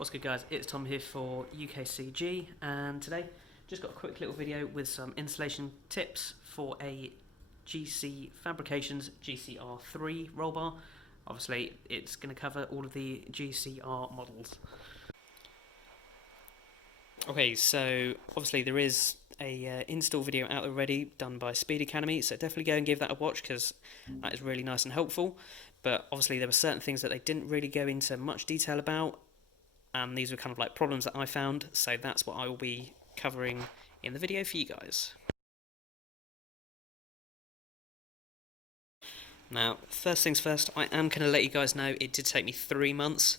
What's good, guys? It's Tom here for UKCG, and today just got a quick little video with some installation tips for a GC Fabrications GCR3 roll bar. Obviously it's going to cover all of the GCR models. Okay, so obviously there is a install video out already done by Speed Academy, so definitely go and give that a watch because that is really nice and helpful. But obviously there were certain things that they didn't really go into much detail about, and these were kind of like problems that I found, so that's what I will be covering in the video for you guys. Now, first things first, I am going to let you guys know it did take me 3 months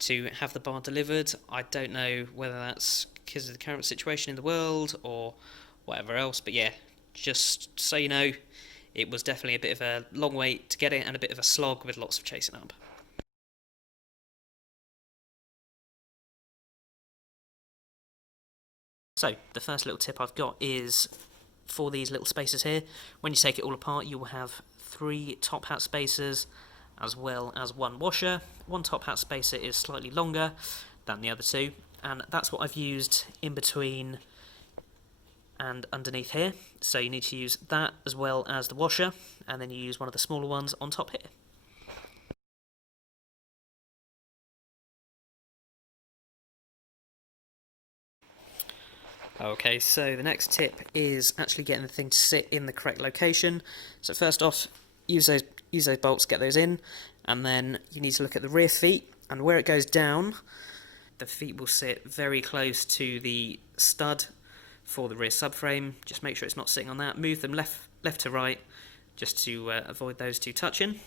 to have the bar delivered. I don't know whether that's because of the current situation in the world or whatever else, but yeah, just so you know, it was definitely a bit of a long wait to get it and a bit of a slog with lots of chasing up. So, the first little tip I've got is for these little spaces here. When you take it all apart, you will have 3 top hat spacers as well as 1 washer. One top hat spacer is slightly longer than the other 2, and that's what I've used in between and underneath here. So you need to use that as well as the washer, and then you use one of the smaller ones on top here. Okay, so the next tip is actually getting the thing to sit in the correct location. So first off, use those bolts, get those in, and then you need to look at the rear feet, and where it goes down, the feet will sit very close to the stud for the rear subframe. Just make sure it's not sitting on that. Move them left to right, just to avoid those two touching.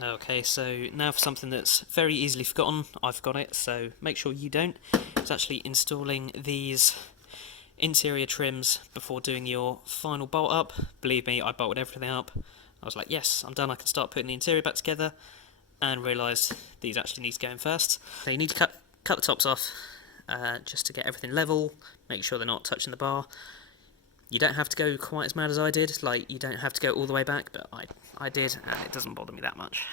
Okay, so now for something that's very easily forgotten. I've got it, so make sure you don't. It's actually installing these interior trims before doing your final bolt up. Believe me, I bolted everything up. I was like, yes, I'm done, I can start putting the interior back together, and realised these actually need to go in first. So you need to cut the tops off just to get everything level, make sure they're not touching the bar. You don't have to go quite as mad as I did, like you don't have to go all the way back, but I did, and it doesn't bother me that much.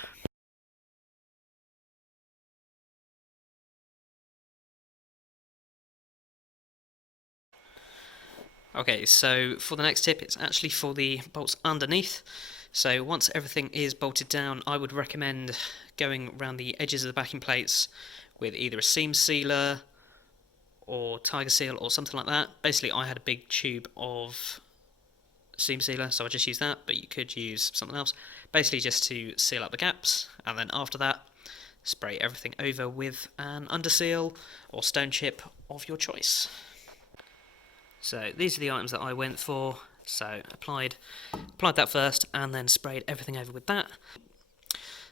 Okay, so for the next tip, it's actually for the bolts underneath. So once everything is bolted down, I would recommend going around the edges of the backing plates with either a seam sealer or tiger seal or something like that. Basically, I had a big tube of seam sealer, so I just used that, but you could use something else. Basically just to seal up the gaps, and then after that, spray everything over with an underseal or stone chip of your choice. So these are the items that I went for. So applied that first, and then sprayed everything over with that.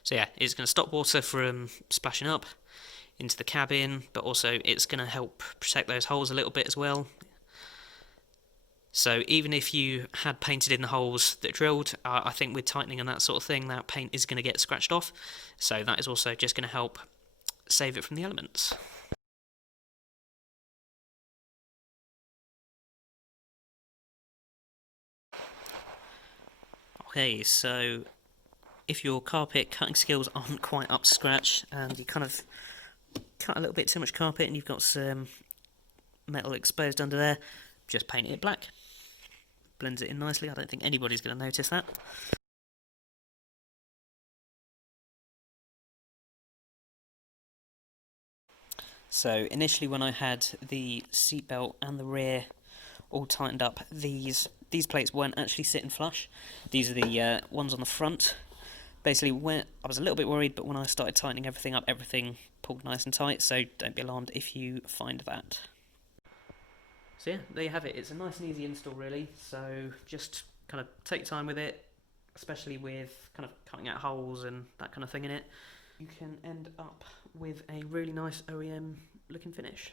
So yeah, it's going to stop water from splashing up into the cabin, but also it's going to help protect those holes a little bit as well. So even if you had painted in the holes that drilled, I think with tightening and that sort of thing, that paint is going to get scratched off. So that is also just going to help save it from the elements. Okay, so if your carpet cutting skills aren't quite up to scratch and you kind of cut a little bit too much carpet and you've got some metal exposed under there, just paint it black. Blends it in nicely. I don't think anybody's going to notice that. So initially when I had the seatbelt and the rear all tightened up, these plates weren't actually sitting flush. These are the ones on the front. Basically, when I was a little bit worried, but when I started tightening everything up, everything pulled nice and tight, so don't be alarmed if you find that. So yeah, there you have it. It's a nice and easy install really, so just kind of take your time with it, especially with kind of cutting out holes and that kind of thing in it. You can end up with a really nice OEM looking finish.